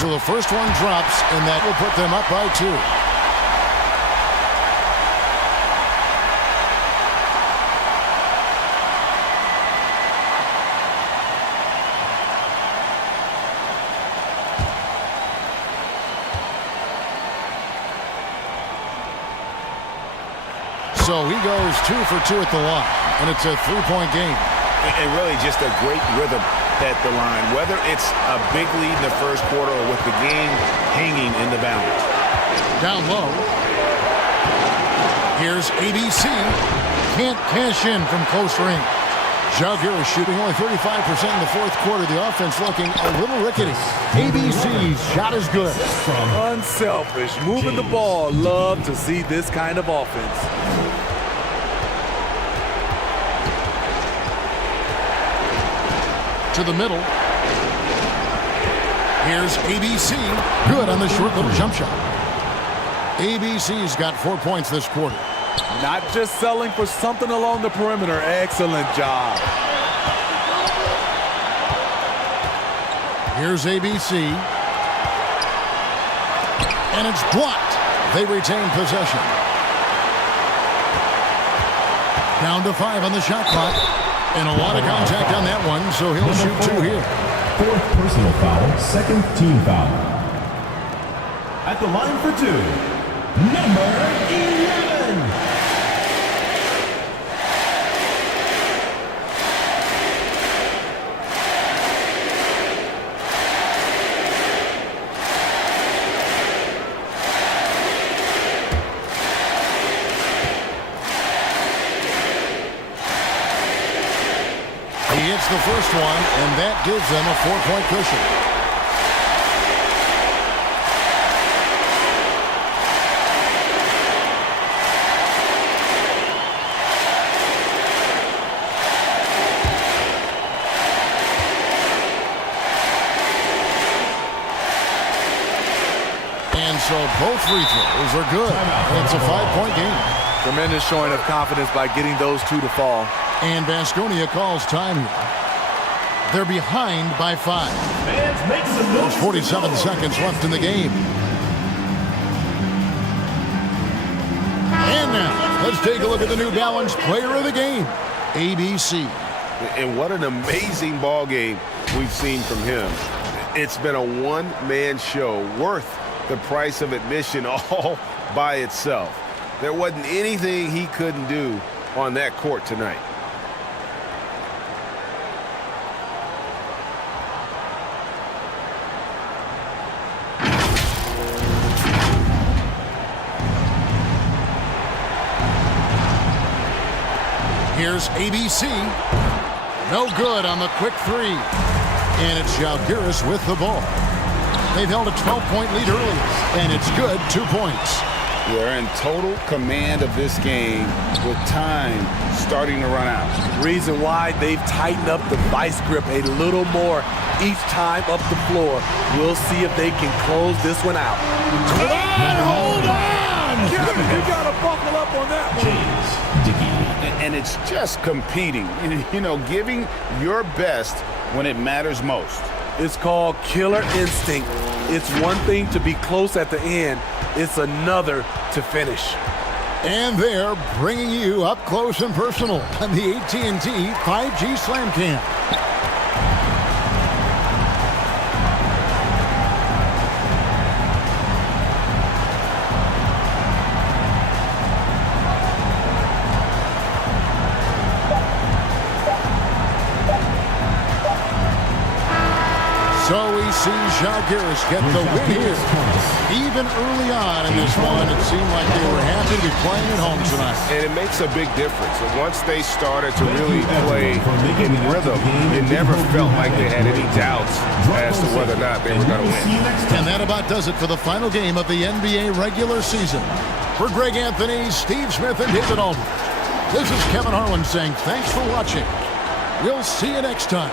So the first one drops, and that will put them up by 2. So he goes 2 for 2 at the line, and it's a 3-point game. And really just a great rhythm at the line, whether it's a big lead in the first quarter or with the game hanging in the balance. Down low. Here's ABC. Can't cash in from close range. Jalgiris shooting only 35% in the fourth quarter. The offense looking a little rickety. ABC's shot is good. Unselfish, moving the ball. Love to see this kind of offense. To the middle. Here's ABC. Good on the short little jump shot. ABC's got 4 points this quarter. Not just selling for something along the perimeter. Excellent job. Here's ABC. And it's blocked. They retain possession. Down to 5 on the shot clock. And a lot of contact on that one, so he'll shoot 2 here. 4th personal foul, 2nd team foul. At the line for 2, number 11. He hits the first one, and that gives them a 4-point cushion. And so both free throws are good. And it's a 5-point game. Tremendous showing of confidence by getting those 2 to fall. And Baskonia calls time here. They're behind by 5. There's 47 seconds left in the game. And now, let's take a look at the New Balance player of the game, ABC. And what an amazing ball game we've seen from him. It's been a one-man show worth the price of admission all by itself. There wasn't anything he couldn't do on that court tonight. Here's ABC. No good on the quick 3. And it's Jalgiris with the ball. They've held a 12-point lead early, and it's good, 2 points. They're in total command of this game with time starting to run out. Reason why they've tightened up the vice grip a little more each time up the floor. We'll see if they can close this one out. Hold on! You gotta buckle up on that one. And it's just competing, you know, giving your best when it matters most. It's called killer instinct. It's one thing to be close at the end. It's another to finish. And they're bringing you up close and personal on the AT&T 5G Slam Cam. So we see Jalgiris get the win here. Even early on in this one, it seemed like they were happy to be playing at home tonight. And it makes a big difference. And once they started to really play in rhythm, it never felt like they had any doubts as to whether or not they were going to win. And that about does it for the final game of the NBA regular season. For Greg Anthony, Steve Smith, and David Aldridge, this is Kevin Harlan saying thanks for watching. We'll see you next time.